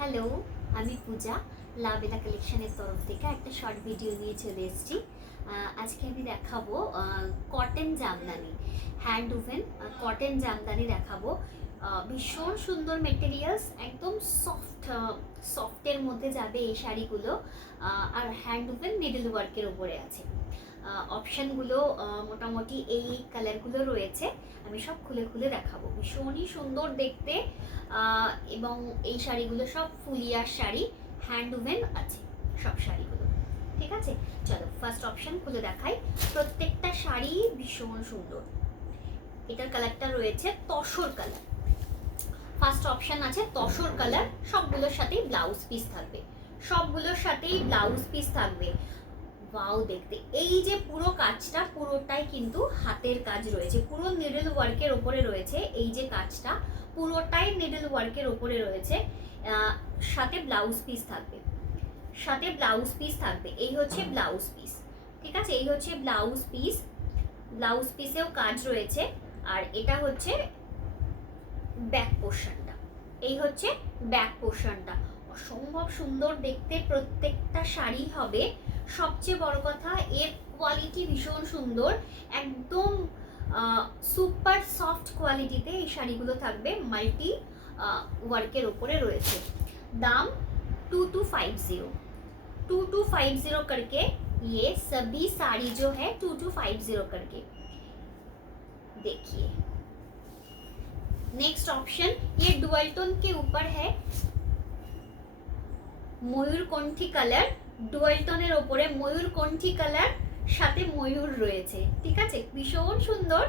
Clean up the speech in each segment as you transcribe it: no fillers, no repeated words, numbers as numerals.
Hello, আমি পূজা লাভেলা কালেকশনের তরফ থেকে একটা শর্ট ভিডিও নিয়ে চলে এসেছি। আজকে আমি দেখাবো cotton Jamdani, hand woven cotton Jamdani দেখাবো। ভীষণ সুন্দর মেটেরিয়ালস, একদম সফটের মধ্যে যাবে এই শাড়িগুলো। আর হ্যান্ড উভেন নিডল ওয়ার্কের উপরে আছে। অপশানগুলো মোটামুটি এই কালারগুলো রয়েছে। আমি সব খুলে খুলে দেখাবো। ভীষণই সুন্দর দেখতে এবং এই শাড়িগুলো সব ফুলিয়ার শাড়ি, হ্যান্ড উভেন আছে সব শাড়িগুলো। ঠিক আছে, চলো ফার্স্ট অপশান খুলে দেখাই। প্রত্যেকটা শাড়ি ভীষণ সুন্দর। এটার কালারটা রয়েছে তসর কালার। ফার্স্ট অপশান আছে তসর কালার। সবগুলোর সাথেই ব্লাউজ পিস থাকবে, সবগুলোর সাথেই ব্লাউজ পিস থাকবে। ওয়াও দেখতে, এই যে পুরো কাজটা পুরোটাই কিন্তু হাতের কাজ রয়েছে, পুরো নিডল ওয়ার্কের ওপরে রয়েছে। এই যে কাজটা পুরোটাই নিডল ওয়ার্কের ওপরে রয়েছে। সাথে ব্লাউজ পিস থাকবে, সাথে ব্লাউজ পিস থাকবে। এই হচ্ছে ব্লাউজ পিস। ঠিক আছে, এই হচ্ছে ব্লাউজ পিস। ব্লাউজ পিসেও কাজ রয়েছে। আর এটা হচ্ছে ব্যাক পোর্শনটা। এই হচ্ছে ব্যাক পোর্শনটা। অসম্ভব সুন্দর দেখতে প্রত্যেকটা শাড়ি হবে। সবচেয়ে বড় কথা, এর কোয়ালিটি ভীষণ সুন্দর, একদম সুপার সফট কোয়ালিটিতে এই শাড়িগুলো থাকবে। মাল্টি ওয়ার্কের ওপরে রয়েছে। দাম 2250, 2250 करके ये सभी साड़ी जो है 2250 करके। देखिए नेक्स्ट ऑप्शन, ये डुअल टोन के ऊपर है, ময়ূরকণ্ঠী কালার। ডুয়াল টোনের ওপরে ময়ূরকণ্ঠী কালার, সাথে ময়ূর রয়েছে। ঠিক আছে, ভীষণ সুন্দর।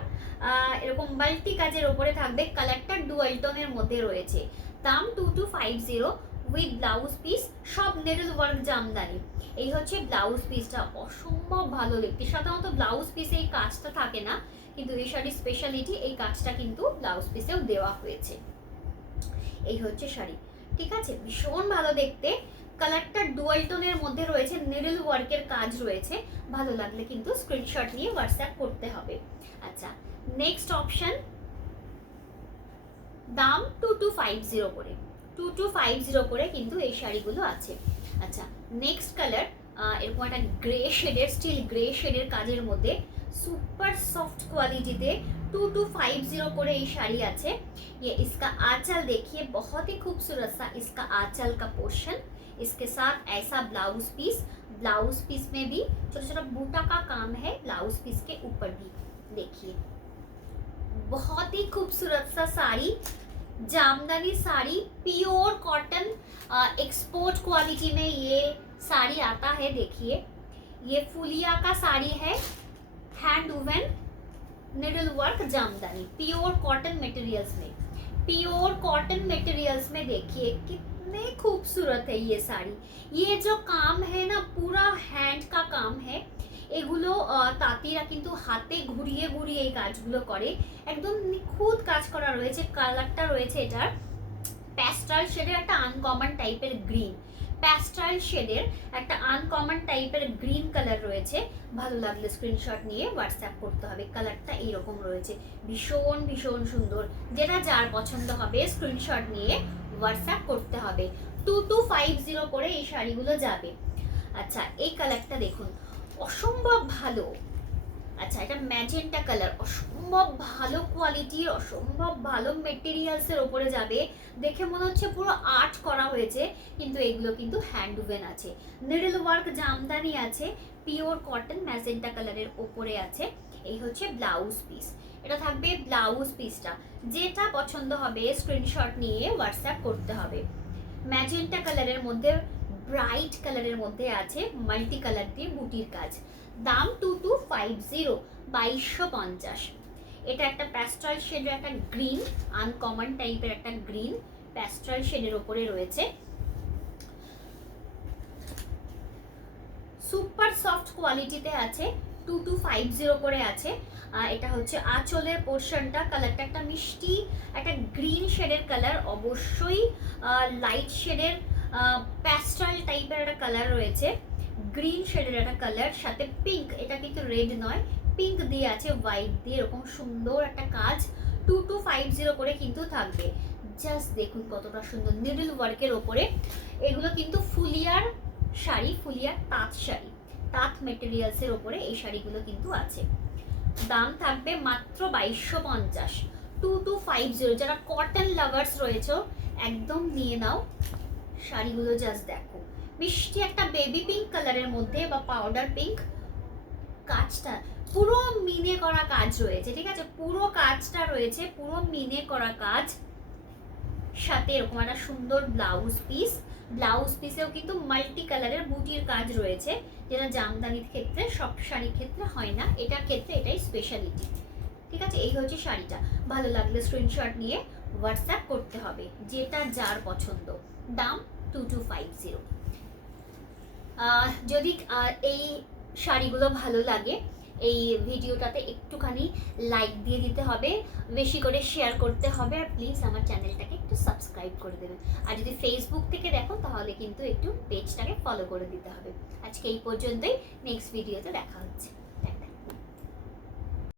এরকম মাল্টি কাজের ওপরে থাকবে। কালারটা ডুয়াল টোনের মধ্যে রয়েছে। দাম 2250 উইথ ব্লাউজ পিস, সব নেডল ওয়ার্ক জামদানি। এই হচ্ছে ব্লাউজ পিসটা, অসম্ভব ভালো দেখতে। সাধারণত ব্লাউজ পিসে এই কাজটা থাকে না, কিন্তু এই শাড়ির স্পেশালিটি, এই কাজটা কিন্তু ব্লাউজ পিসেও দেওয়া হয়েছে। এই হচ্ছে শাড়ি। ঠিক আছে, ভীষণ ভালো দেখতে। কালারটা ডুয়াল টোনের মধ্যে রয়েছে, নিডল ওয়ার্কের কাজ রয়েছে। ভালো লাগলে কিন্তু স্ক্রিনশট নিয়ে হোয়াটসঅ্যাপ করতে হবে। আচ্ছা, নেক্সট অপশন, দাম 2250 করে, 2250 করে কিন্তু এই শাড়িগুলো আছে। আচ্ছা, নেক্সট কালার, এরকম একটা গ্রে শেডের, স্টিল গ্রে শেডের কাজের মধ্যে सुपर सॉफ्ट क्वालिटी दे 2250 করে এই শাড়ি আছে। ये इसका आंचल देखिए, बहुत ही खूबसूरत सा इसका आंचल का पोर्शन। इसके साथ ऐसा ब्लाउज पीस में भी छोटा छोटा बूटा का काम है। ब्लाउज पीस के ऊपर भी देखिए, बहुत ही खूबसूरत सा sari, jamdani sari, pure cotton export quality में ये साड़ी आता है। देखिए, ये फुलिया का साड़ी है, hand woven needle work jamdani, pure cotton materials में, प्योर कॉटन मटेरियल्स में। देखिए कितने खूबसूरत है ये साड़ी। ये जो काम है ना, पूरा हैंड का काम है। এগুলো তাঁতিরা কিন্তু হাতে ঘুরিয়ে ঘুরিয়ে এই কাজগুলো করে। একদম নিখুঁত কাজ করা রয়েছে। কালারটা রয়েছে এটার প্যাস্টেল শেডের একটা আনকমন টাইপের গ্রিন, প্যাস্টেল শেডের একটা আনকমন টাইপের গ্রিন কালার রয়েছে। ভালো লাগলে স্ক্রিনশট নিয়ে হোয়াটসঅ্যাপ করতে হবে। কালারটা এইরকম রয়েছে, ভীষণ ভীষণ সুন্দর। যেটা যার পছন্দ হবে স্ক্রিনশট নিয়ে হোয়াটসঅ্যাপ করতে হবে। 2250 করে এই শাড়িগুলো যাবে। আচ্ছা, এই কালারটা দেখুন, অসম্ভব ভালো। আচ্ছা, এটা ম্যাজেন্টা কালার, অসম্ভব ভালো কোয়ালিটির, অসম্ভব ভালো মেটেরিয়ালসের ওপরে যাবে। দেখে মনে হচ্ছে পুরো আর্ট করা হয়েছে, কিন্তু এগুলো কিন্তু হ্যান্ড উভেন আছে, নিডল ওয়ার্ক জামদানি আছে, পিওর কটন ম্যাজেন্টা কালারের ওপরে আছে। এই হচ্ছে ব্লাউজ পিস। এটা থাকবে ব্লাউজ পিসটা। যেটা পছন্দ হবে স্ক্রিনশট নিয়ে হোয়াটসঅ্যাপ করতে হবে। ম্যাজেন্টা কালারের মধ্যে, ব্রাইট কালারের মধ্যে আছে মাল্টি কালার দিয়ে বুটির কাজ। দাম 2250, 2250। এটা একটা প্যাস্টেল শেডের একটা গ্রিন, আনকমন টাইপের একটা গ্রিন প্যাস্টেল শেডের ওপরে রয়েছে। সুপার সফট কোয়ালিটিতে আছে, 2250 করে আছে। এটা হচ্ছে আঁচলের পোর্শনটা। কালারটা একটা মিষ্টি একটা গ্রিন শেডের কালার, অবশ্যই লাইট শেডের প্যাস্টেল টাইপের একটা কালার রয়েছে, গ্রিন শেডের একটা কালার, সাথে পিঙ্ক, এটা কিন্তু রেড নয়, পিঙ্ক দিয়ে আছে, হোয়াইট দিয়ে, এরকম সুন্দর একটা কাজ। 2250 করে কিন্তু থাকবে। জাস্ট দেখুন কতটা সুন্দর নিডল ওয়ার্কের ওপরে। এগুলো কিন্তু ফুলিয়ার শাড়ি, ফুলিয়ার তাঁত শাড়ি, তাঁত মেটেরিয়ালসের ওপরে এই শাড়িগুলো কিন্তু আছে। দাম থাকবে মাত্র 2250, 2250। যারা কটন লাভার্স রয়েছে একদম নিয়ে নাও শাড়িগুলো। জাস্ট দেখো মিষ্টি একটা বেবি পিঙ্ক কালারের মধ্যে বা পাউডার পিঙ্ক, কাজটা পুরো মিনে করা কাজ রয়েছে, ঠিক আছে, পুরো কাজটা রয়েছে, পুরো মিনে করা কাজ, সাথে এরকম একটা সুন্দর ব্লাউজ পিস। ব্লাউজ পিসেও কিন্তু মাল্টি কালারের বুটির কাজ রয়েছে, যেটা জামদানির ক্ষেত্রে সব শাড়ির ক্ষেত্রে হয় না, এটার ক্ষেত্রে এটাই স্পেশালিটি। ঠিক আছে, এই হচ্ছে শাড়িটা। ভালো লাগলে স্ক্রিনশট নিয়ে হোয়াটসঅ্যাপ করতে হবে, যেটা যার পছন্দ। দাম 2250। যদি এই শাড়িগুলো ভালো লাগে, এই ভিডিওটাতে একটুখানি লাইক দিয়ে দিতে হবে, বেশি করে শেয়ার করতে হবে, আর প্লিজ আমার চ্যানেলটাকে একটু সাবস্ক্রাইব করে দেবেন। আর যদি ফেসবুক থেকে দেখো তাহলে কিন্তু একটু পেজটাকে ফলো করে দিতে হবে। আজকে এই পর্যন্তই, নেক্সট ভিডিওতে দেখা হচ্ছে।